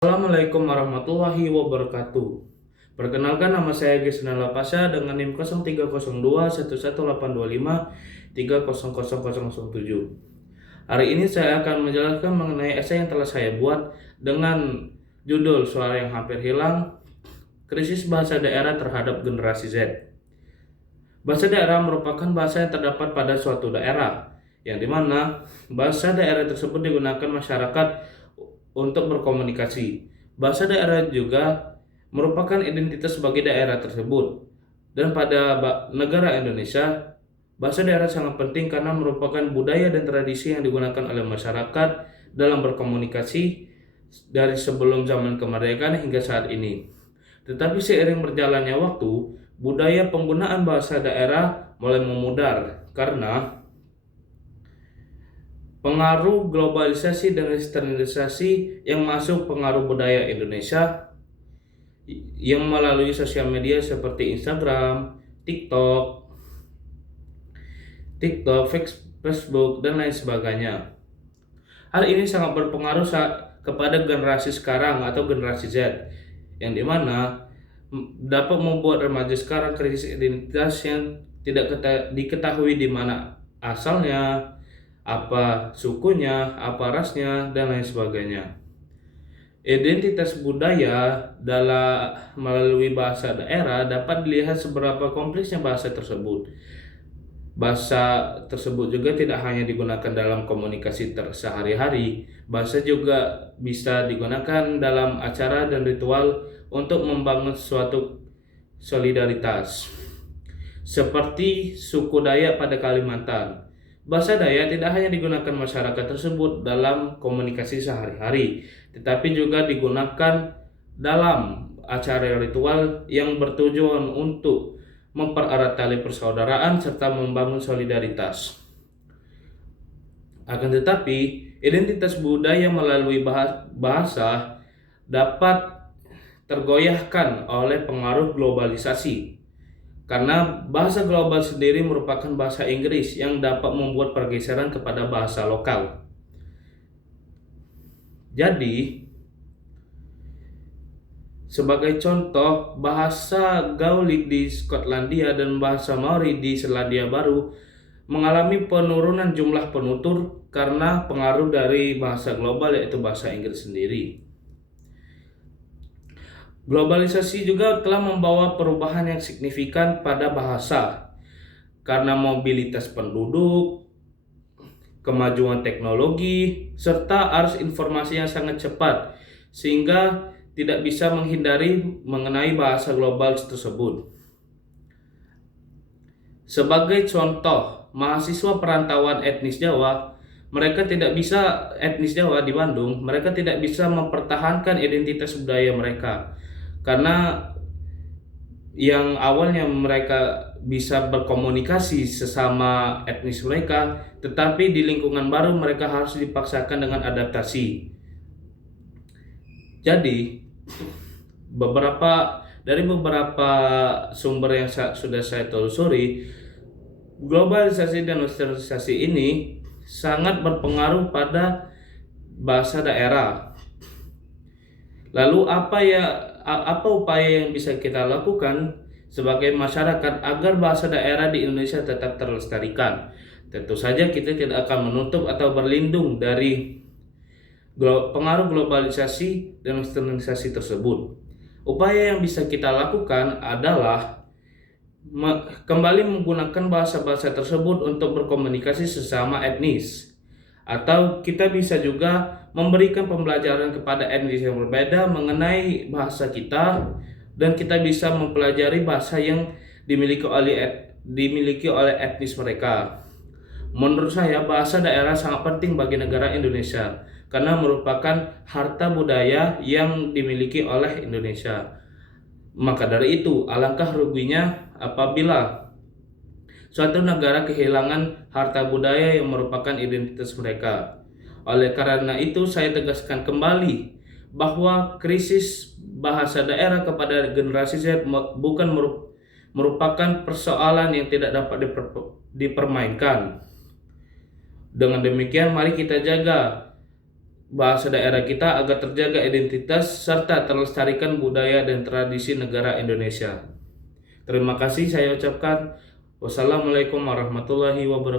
Assalamualaikum warahmatullahi wabarakatuh. Perkenalkan, nama saya Gisna Lapasya dengan NIM 0302 11825 300007. Hari ini saya akan menjelaskan mengenai esai yang telah saya buat dengan judul Suara yang Hampir Hilang, Krisis Bahasa Daerah Terhadap Generasi Z. Bahasa daerah merupakan bahasa yang terdapat pada suatu daerah, yang dimana bahasa daerah tersebut digunakan masyarakat untuk berkomunikasi. Bahasa daerah juga merupakan identitas bagi daerah tersebut. Dan pada negara Indonesia, bahasa daerah sangat penting karena merupakan budaya dan tradisi yang digunakan oleh masyarakat dalam berkomunikasi dari sebelum zaman kemerdekaan hingga saat ini. Tetapi seiring berjalannya waktu, budaya penggunaan bahasa daerah mulai memudar karena pengaruh globalisasi dan westernisasi yang masuk pengaruh budaya Indonesia yang melalui sosial media seperti Instagram, TikTok, Facebook, dan lain sebagainya. Hal ini sangat berpengaruh kepada generasi sekarang atau generasi Z, yang dimana dapat membuat remaja sekarang krisis identitas yang tidak diketahui di mana asalnya, apa sukunya, apa rasnya, dan lain sebagainya. Identitas budaya melalui bahasa daerah dapat dilihat seberapa kompleksnya bahasa tersebut. Bahasa tersebut juga tidak hanya digunakan dalam komunikasi sehari-hari, bahasa juga bisa digunakan dalam acara dan ritual untuk membangun suatu solidaritas. Seperti suku Dayak pada Kalimantan. Bahasa Dayak tidak hanya digunakan masyarakat tersebut dalam komunikasi sehari-hari, tetapi juga digunakan dalam acara ritual yang bertujuan untuk mempererat tali persaudaraan serta membangun solidaritas. Akan tetapi, identitas budaya melalui bahasa dapat tergoyahkan oleh pengaruh globalisasi. Karena bahasa global sendiri merupakan bahasa Inggris yang dapat membuat pergeseran kepada bahasa lokal. Jadi, sebagai contoh, bahasa Gaelic di Skotlandia dan bahasa Maori di Selandia Baru mengalami penurunan jumlah penutur karena pengaruh dari bahasa global, yaitu bahasa Inggris sendiri. Globalisasi juga telah membawa perubahan yang signifikan pada bahasa karena mobilitas penduduk, kemajuan teknologi, serta arus informasi yang sangat cepat sehingga tidak bisa menghindari mengenai bahasa global tersebut. Sebagai contoh, mahasiswa perantauan etnis Jawa di Bandung, mereka tidak bisa mempertahankan identitas budaya mereka. Karena yang awalnya mereka bisa berkomunikasi sesama etnis mereka, tetapi di lingkungan baru mereka harus dipaksakan dengan adaptasi. Jadi, beberapa sumber yang sudah saya telusuri, globalisasi dan westernisasi ini sangat berpengaruh pada bahasa daerah. Lalu apa upaya yang bisa kita lakukan sebagai masyarakat agar bahasa daerah di Indonesia tetap terlestarikan? Tentu saja kita tidak akan menutup atau berlindung dari pengaruh globalisasi dan westernisasi tersebut. Upaya yang bisa kita lakukan adalah kembali menggunakan bahasa-bahasa tersebut untuk berkomunikasi sesama etnis. Atau kita bisa juga memberikan pembelajaran kepada etnis yang berbeda mengenai bahasa kita, dan kita bisa mempelajari bahasa yang dimiliki oleh etnis mereka. Menurut saya, bahasa daerah sangat penting bagi negara Indonesia karena merupakan harta budaya yang dimiliki oleh Indonesia. Maka dari itu, alangkah ruginya apabila suatu negara kehilangan harta budaya yang merupakan identitas mereka. Oleh karena itu, saya tegaskan kembali bahwa krisis bahasa daerah kepada generasi Z bukan merupakan persoalan yang tidak dapat dipermainkan. Dengan demikian, mari kita jaga bahasa daerah kita agar terjaga identitas serta terlestarikan budaya dan tradisi negara Indonesia. Terima kasih saya ucapkan. Wassalamualaikum warahmatullahi wabarakatuh.